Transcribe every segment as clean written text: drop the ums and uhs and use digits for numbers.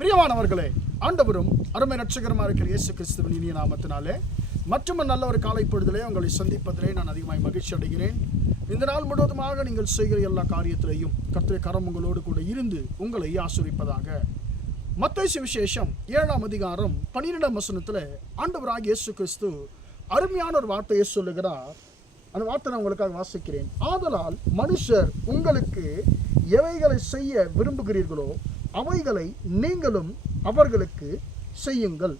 பிரியமானவர்களே, ஆண்டவரும் அருமை ரட்சகரமாக இருக்கிற இயேசு கிறிஸ்துவின் இனிய நாமத்தினாலே மற்றும் நல்ல ஒரு காலை பொழுதிலே உங்களை சந்திப்பதிலே நான் அதிகமாக மகிழ்ச்சி அடைகிறேன். இந்த நாள் முழுவதுமாக நீங்கள் செய்கிற எல்லா காரியத்திலையும் கர்த்தருடைய கரம் உங்களோடு கூட இருந்து உங்களை ஆசீர்வதிப்பதாக. மத்தேயு சுவிசேஷம் 7ஆம் அதிகாரம் 12ஆம் வசனத்தில் ஆண்டவராகிய இயேசு கிறிஸ்து அருமையான ஒரு வார்த்தையை சொல்லுகிறார். அந்த வார்த்தை நான் உங்களுக்காக வாசிக்கிறேன். ஆதலால் மனுஷர் உங்களுக்கு எவைகளை செய்ய விரும்புகிறீர்களோ அவைகளை நீங்களும் அவர்களுக்கு செய்யுங்கள்.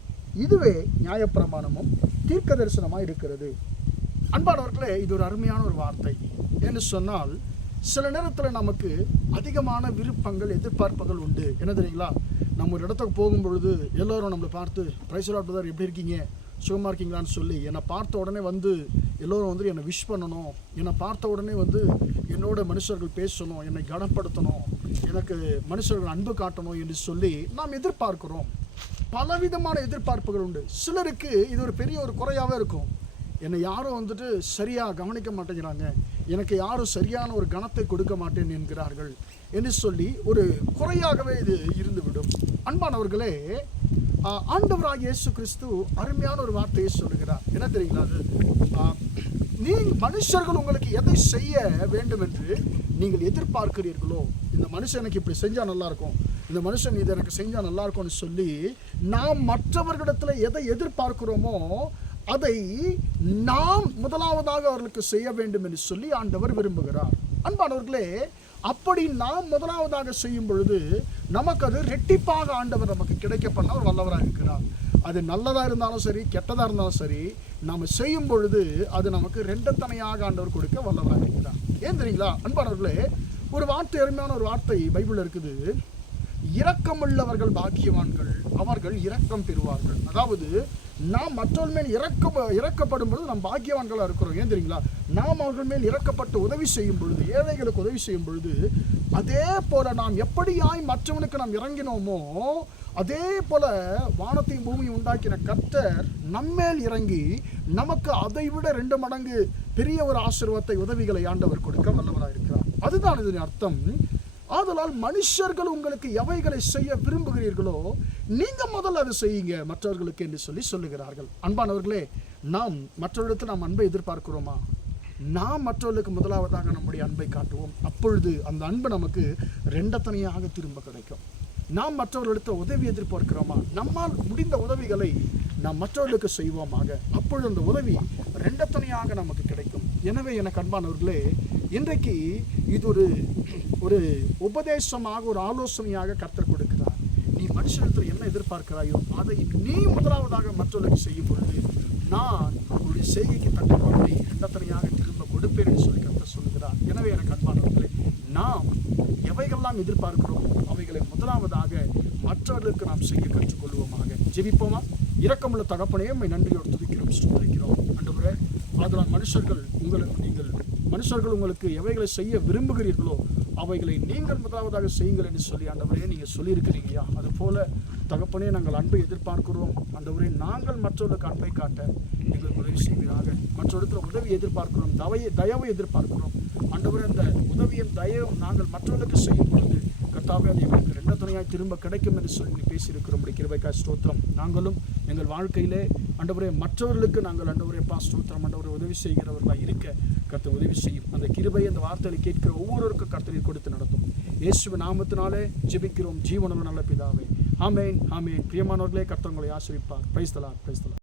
இதுவே நியாயப்பிரமாணமும் தீர்க்க தரிசனமாக இருக்கிறது. அன்பானவர்களே, இது ஒரு அருமையான ஒரு வார்த்தை. என்று சொன்னால், சில நேரத்தில் நமக்கு அதிகமான விருப்பங்கள், எதிர்பார்ப்புகள் உண்டு. என்ன தெரியுங்களா? நம்ம ஒரு இடத்துக்கு போகும்பொழுது எல்லோரும் நம்மளை பார்த்து பிரைஸ் லார்ட் பிரதர் எப்படி இருக்கீங்க, சுகமாக இருக்கீங்களான்னு சொல்லி என்னை பார்த்த உடனே எல்லோரும் என்னை விஷ் பண்ணணும், என்னை பார்த்த உடனே என்னோட மனுஷர்கள் பேசணும், என்னை கனப்படுத்தணும், எனக்கு மனுஷர்கள் அன்பு காட்டணும் என்று சொல்லி நாம் எதிர்பார்க்கிறோம். பலவிதமான எதிர்பார்ப்புகள் உண்டு. சிலருக்கு இது ஒரு பெரிய ஒரு குறையாகவே இருக்கும். என்னை யாரும் சரியாக கவனிக்க மாட்டேங்கிறாங்க, எனக்கு யாரும் சரியான ஒரு கனத்தை கொடுக்க மாட்டேன் என்கிறார்கள் என்று சொல்லி ஒரு குறையாகவே இது இருந்துவிடும். அன்பானவர்களே, ஆண்டவராகிய இயேசு கிறிஸ்து அருமையான ஒரு வார்த்தையை சொல்லுகிறார். என்ன தெரியுங்களா? மனுஷர்கள் உங்களுக்கு எதை செய்ய வேண்டும் என்று நீங்கள் எதிர்பார்க்கிறீர்களோ, இந்த மனுஷன் எனக்கு இப்படி செஞ்சால் நல்லாயிருக்கும், இந்த மனுஷன் இதை எனக்கு செஞ்சால் நல்லாயிருக்கும்னு சொல்லி நாம் மற்றவர்களிடத்தில் எதை எதிர்பார்க்கிறோமோ அதை நாம் முதலாவதாக அவர்களுக்கு செய்ய வேண்டும் என்று சொல்லி ஆண்டவர் விரும்புகிறார். அன்பானவர்களே, அப்படி நாம் முதலாவதாக செய்யும் பொழுது நமக்கு அது ரெட்டிப்பாக ஆண்டவர் நமக்கு கிடைக்கப்பண்ண ஒரு வல்லவராக இருக்கிறார். அது நல்லதாக இருந்தாலும் சரி, கெட்டதாக இருந்தாலும் சரி, நாம் செய்யும் பொழுது அது நமக்கு ரெண்டத்தனையாக ஆண்டவர் கொடுக்க வல்லவராக இருக்கிறார். ஏன் தெரியுங்களா? அன்பானவர்களே, ஒரு வார்த்தை, அருமையான ஒரு வார்த்தை பைபிளில் இருக்குது. இரக்கமுள்ளவர்கள் பாக்கியவான்கள், அவர்கள் இரக்கம் பெறுவார்கள். அதாவது நாம் மற்றவர்கள் மேல் இறக்கப்படும் பொழுது நாம் பாக்கியவான்களாக இருக்கிறோம். ஏன் தெரியுங்களா? நாம் அவர்கள் மேல் இறக்கப்பட்டு உதவி செய்யும் பொழுது, ஏழைகளுக்கு உதவி செய்யும் பொழுது, அதே போல நாம் எப்படியாய் மற்றவனுக்கு நாம் இறங்கினோமோ அதே போல வானத்தையும் பூமியும் உண்டாக்கின கர்த்தர் நம்மேல் இறங்கி நமக்கு அதை விட 2 மடங்கு பெரிய ஒரு ஆசீர்வாதத்தை, உதவிகளை ஆண்டவர் கொடுக்க வல்லவராக இருக்கிறார். அதுதான் இதன் அர்த்தம். ஆதலால் மனுஷர்கள் உங்களுக்கு எவைகளை செய்ய விரும்புகிறீர்களோ நீங்க முதல்ல அதை செய்யுங்க மற்றவர்களுக்கு என்று சொல்லி சொல்லுகிறார்கள். அன்பானவர்களே, நாம் மற்றவர்களுக்கு நாம் அன்பை எதிர்பார்க்கிறோமா? நாம் மற்றவர்களுக்கு முதலாவதாக நம்முடைய அன்பை காட்டுவோம். அப்பொழுது அந்த அன்பு நமக்கு ரெண்டத்தனையாக திரும்ப கிடைக்கும். நாம் மற்றவர்களுக்கு உதவி எதிர்பார்க்கிறோமா? நம்மால் முடிந்த உதவிகளை நாம் மற்றவர்களுக்கு செய்வோமாக. அப்பொழுது அந்த உதவி ரெண்டத்தனையாக நமக்கு கிடைக்கும். எனவே எனக்கு அன்பானவர்களே, இன்றைக்கு இது ஒரு உபதேசமாக, ஒரு ஆலோசனையாக கர்த்தர் கொடுக்கிறார். நீ மனுஷனிடத்தில் என்ன எதிர்பார்க்கிறாயோ அதை நீ முதலாவதாக மற்றவர்களுக்கு செய்யும் பொழுது நான் உங்களுடைய செய்கைக்கு தக்க பலனை ரெண்டத்தனையாக திரும்ப கொடுப்பேன் என்று சொல்லி கர்த்தர் சொல்லுகிறார். எனவே எனக்கு அன்பானவர்களே, நாம் எவைகள்லாம் எதிர்பார்க்கிறோமோ அவைகளை முதலாவதாக மற்றவர்களுக்கு நாம் செய்ய கற்றுக்கொள்வோமாக. ஜெபிப்போமா? இரக்கமுள்ள தகப்பனே, உம்மை நன்றியோடு துதிக்கிறோம், ஸ்தோத்திரிக்கிறோம். ஆண்டவரே, அதனால் மனுஷர்கள் உங்களுக்கு எவைகளை செய்ய விரும்புகிறீர்களோ அவைகளை நீங்கள் முதலாவதாக செய்யுங்கள் என்று சொல்லி ஆண்டவரே நீங்கள் சொல்லியிருக்கிறீங்கயா. அதுபோல தகப்பனே, நாங்கள் அன்பை எதிர்பார்க்கிறோம். ஆண்டவரே, நாங்கள் மற்றவர்களுக்கு அன்பை காட்ட எங்களுக்கு உதவி செய்வீராக. மற்றவர்களுக்கு உதவி எதிர்பார்க்கிறோம், தயவை எதிர்பார்க்கிறோம். ஆண்டவரே, அந்த உதவியின் தயவும் நாங்கள் மற்றவர்களுக்கு செய்யும் பொழுது கர்த்தாவே அது எங்களுக்கு ரெண்டத்தனையாய் திரும்ப கிடைக்கும் என்று சொல்லி பேசியிருக்கிறோம். கிருபைக்காய் ஸ்தோத்திரம். நாங்களும் எங்கள் வாழ்க்கையிலே ஆண்டவரே மற்றவர்களுக்கு நாங்கள் ஆண்டவரே ஸ்தோத்திரம் ஆண்டவரை உதவி செய்கிறவர்களாக இருக்க கர்த்தர் உதவி செய்யும். அந்த கிருபை, அந்த வார்த்தைகளை கேட்கிற ஒவ்வொருவருக்கும் கர்த்தரை கொடுத்து நடத்தும். இயேசுவின் நாமத்தினாலே ஜெபிக்கிறோம், ஜீவனுள்ள நல்ல பிதாவே. ஆமென், ஆமென். பிரியமானவர்களே, கர்த்தர் உங்களை ஆசீர்வதிப்பார். Praise the Lord, praise the Lord.